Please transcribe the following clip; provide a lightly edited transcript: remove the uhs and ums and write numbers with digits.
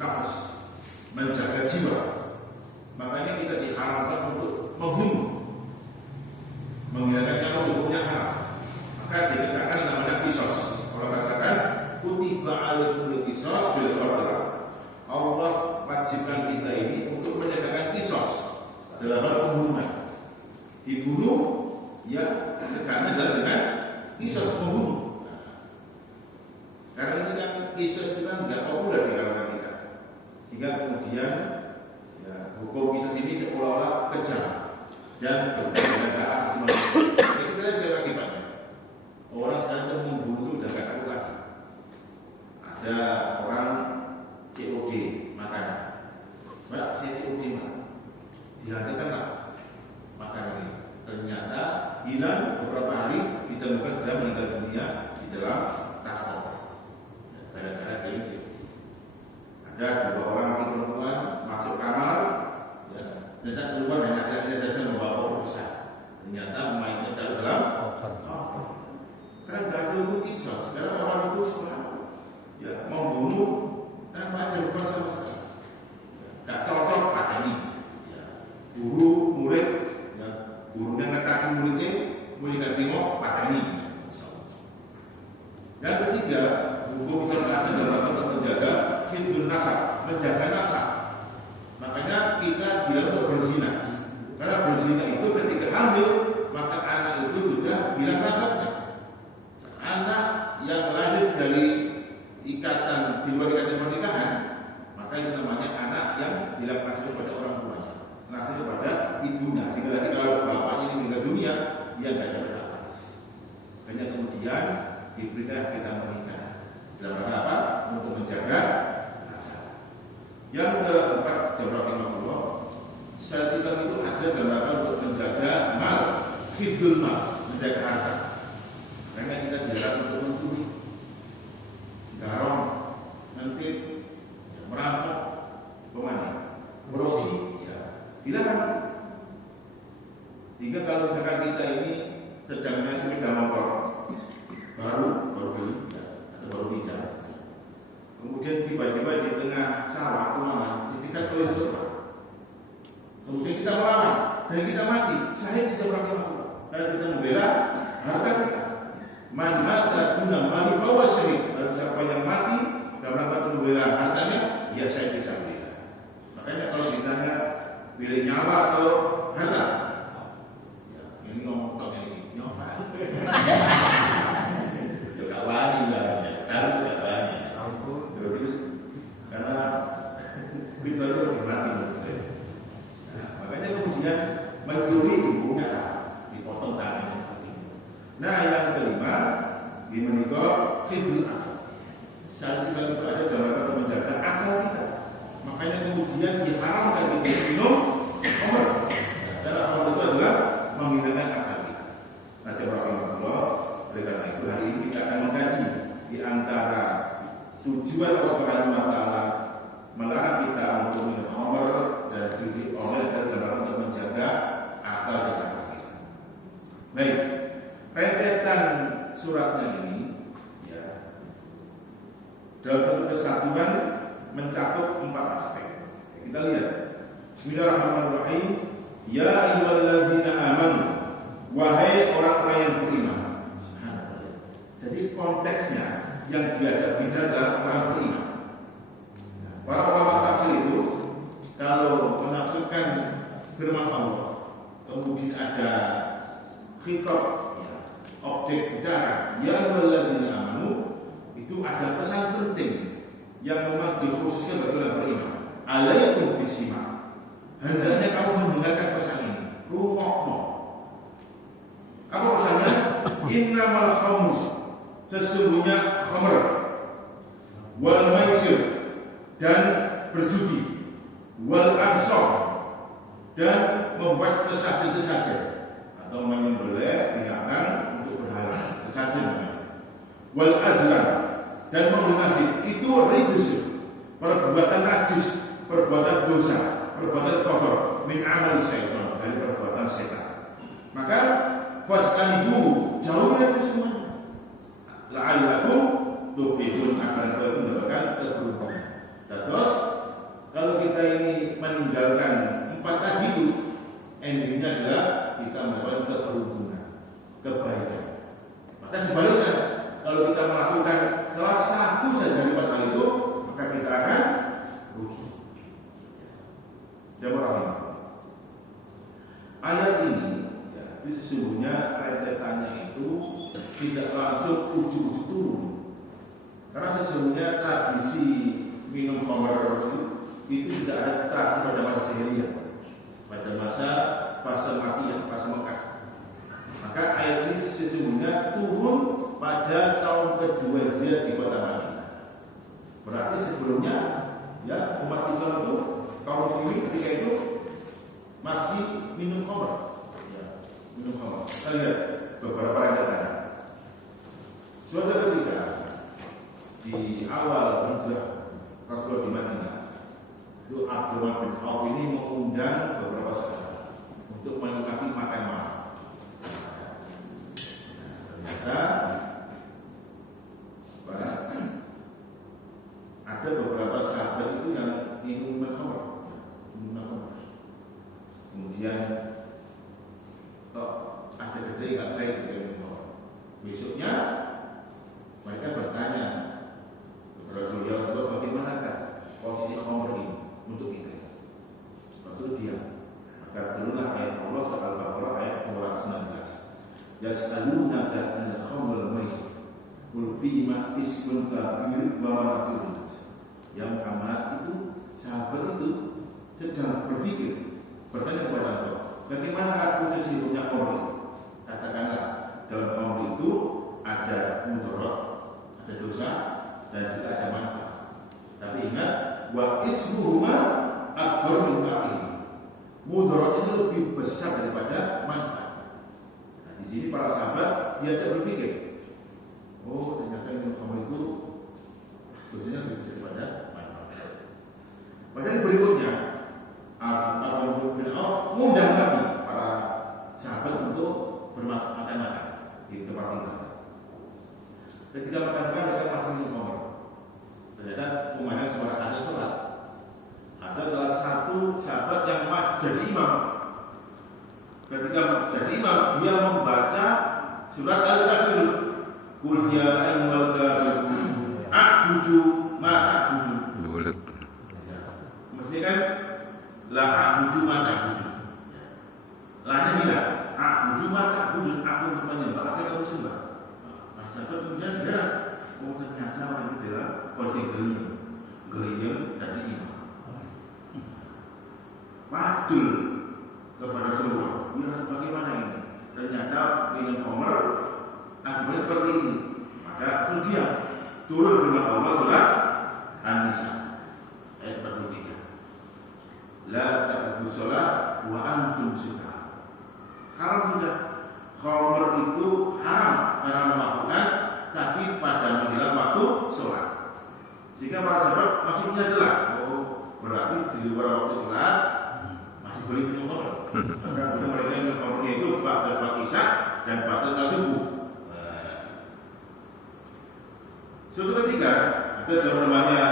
nafas, menjaga jiwa. Makanya kita diharamkan untuk membunuh, menghilangkan nyawa hukumnya haram. Maka dikatakan namanya qisas. Orang katakan kutiba alaikumul qisas bil qatl. Allah wajibkan kita ini untuk menegakkan qisas dalam hal pembunuhan. Dibunuh ya karena dengan qisas pembunuh. Karena ini kan qisas itu kan tidak populer di kalangan kita, sehingga kemudian ya, hukum qisas ini seolah-olah kejam dan berbeda asas manusia. Itu kita sekali lagi Pak. Orang sekarang membunuh itu sudah tidak takut lagi. Ada orang COD makanan, Mbak saya COD Mbak, dihentikanlah makanan ini. Ternyata hilang beberapa hari ditemukan sudah meninggal dunia di dalam tas gara-gara kelinci. Ada 2 orang laki perempuan masuk kamar, ya, dan keluar hanya ada saja membawa koper besar. Ternyata mayatnya dalam koper. Karena tidak ada qisas. Karena orang itu selalu ya membunuh tanpa ada hukuman sama sekali. Tidak cocok pada ini. Ya, guru murid, ya, gurunya ngekaki muridnya, muridnya terima pada ini. Yang ketiga, hukum Islam dalam bentuk menjaga hifdzun nasab, menjaga nasab. Makanya kita dilarang untuk berzina. Karena berzina itu ketika hamil, maka anak itu sudah hilang nasabnya. Anak yang lahir dari ikatan di luar ikatan pernikahan, maka itu namanya anak yang hilang nasabnya pada orang tuanya, nasabnya pada ibunya. Sehingga lagi kalau bapaknya ini meninggal dunia, dia tidak dapat waris. Hanya kemudian diberikan kita menikah dalam rangka apa? Untuk menjaga nasab. Yang keempat, jazakumullah, syariat Islam itu ada dalam rangka untuk menjaga mal, hifdzul mal, menjaga harta. Karena kita dilarang untuk mencuri, garong, ngentit, merampok, korupsi, ya, dilarang. Sehingga kalau misalkan kita ini sedang naik sepeda motor baru beli, ya, atau baru pinjam, kemudian tiba-tiba di tengah sawah tuangan dicegat oleh seseorang, kemudian kita melawan dan kita mati, saya tidak pernah karena kita membela harta kita. Man mata duna mali fahuwa syahid. Siapa yang mati dalam rangka membela hartanya, ya saya bisa bela. Makanya kalau ditanya pilih nyawa atau harta, ya, ini ngomong ini nyawa. Ya gak wani lah, kalau gak wani. Karena kita itu harus mati menurut saya. Makanya kemudian mencuri ibunya dipotong tangannya seperti itu. Nah yang kelima, di menikah hifdzul akal. Saat Islam itu ada dalam rangka menjaga akal kita. Makanya kemudian diharamkan kita minum khamr. Karena khamr itu adalah menghilangkan akal kita. Nah, jazakumullah. Oleh karena itu hari ini kita akan mengkaji di antara tujuan Allah Subhanahu wa taala melarang kita untuk minum khamr dan judi online dan dalam rangka menjaga akal kita. Baik. Rentetan suratnya ini ya, dalam satu kesatuan mencakup 4 aspek. Kita lihat. Bismillahirrahmanirrahim. Ya ayyuhalladzina amanu, wahai orang-orang yang beriman. Jadi konteksnya yang diajak bicara adalah orang beriman. Para ulama tafsir itu kalau menafsirkan firman Allah, kemudian ada khitab, objek bicara, ya ayyuhalladzina amanu, itu ada pesan penting yang memang dikhususkan bagi orang beriman. Alaikum bisima. Hendaknya kamu mendengarkan pesan ini. Rungokno. Apa pesannya? Innamal khamr, sesungguhnya khamr, wal maisir, dan berjudi, wal ansab, dan membuat sesajen-sesajen atau menyembelih binatang untuk berhala, sesajen. Wal azlam, dan melunasi, itu rijis, perbuatan najis, perbuatan dosa, perbuatan kotor, min amal syaitan, dari perbuatan setan. Maka fasalibu, jauhnya itu semuanya. La'allakum tuflihun, akan mendapatkan keberuntungan. Terus Ya, umat Islam itu kaum muslimin ketika itu masih minum khamr. Ya, minum khamr. Kita lihat beberapa rentetan. Suatu ketika di awal hijrah Rasulullah di Madinah, itu Abdurrahman bin Auf ini mengundang beberapa sahabat untuk menikmati makan malam. Ternyata ada beberapa sahabat itu yang ingin khamr. Kemudian ada kejadian nggak baik dengan khamr. Besoknya mereka bertanya kepada Rasulullah, bagaimanakah posisi khamr ini untuk kita? Rasul diam. Maka turunlah ayat Allah surah Al-Baqarah ayat 219. Yas'alunaka 'anil khamril maisir. Qul fihima ismun kabir wa manafi'un. Yang Muhammad itu, sahabat itu sedang berpikir, bertanya kepada Allah, bagaimana posisi hukumnya khamr? Katakanlah, dalam khamr itu ada mudarat, ada dosa, dan juga ada manfaat. Tapi ingat, wa ismuhuma akbar min naf'ihim. Mudarat ini lebih besar daripada manfaat. Nah, di sini para sahabat dia berpikir, oh ternyata minum khamr itu dosanya lebih besar daripada manfaat. Padahal berikutnya Abdurrahman bin Auf mengundang lagi para sahabat untuk bermakan-makan di tempat tinggal. Ketika makan-makan mereka masih minum khamr. Ternyata umumnya suara ada sholat. Ada salah satu sahabat yang maju jadi imam. Ketika jadi imam, dia membaca surat Al-Kafirun. Qul ya ayyuhal kafirun a'budu ma ta'budun. Bulat. Maksudnya kan la a'budu ma ta'budun. Lahnya hilang. A'budu ma ta'budun, aku untuk menyembah apa yang kamu sembah. Nah, sahabat kemudian dia, oh ternyata orang itu adalah kondisi geliyang jadi imam. Wadul kepada Rasulullah, ya sebagaimana ini? Ternyata minum khamr akibatnya seperti ini. Maka dia turun firman Allah surah An-Nisa ayat 43. La ta'budu shalah wa antum sukara. Kalau sudah khamr itu haram karena melakukan, tapi pada menjelang waktu sholat. Sehingga para sahabat masih punya celah. Oh, berarti di luar waktu sholat masih boleh minum khamr. Maka mereka minum khamrnya itu pada sholat isya dan pada sholat subuh. Suatu ketika ada seorang namanya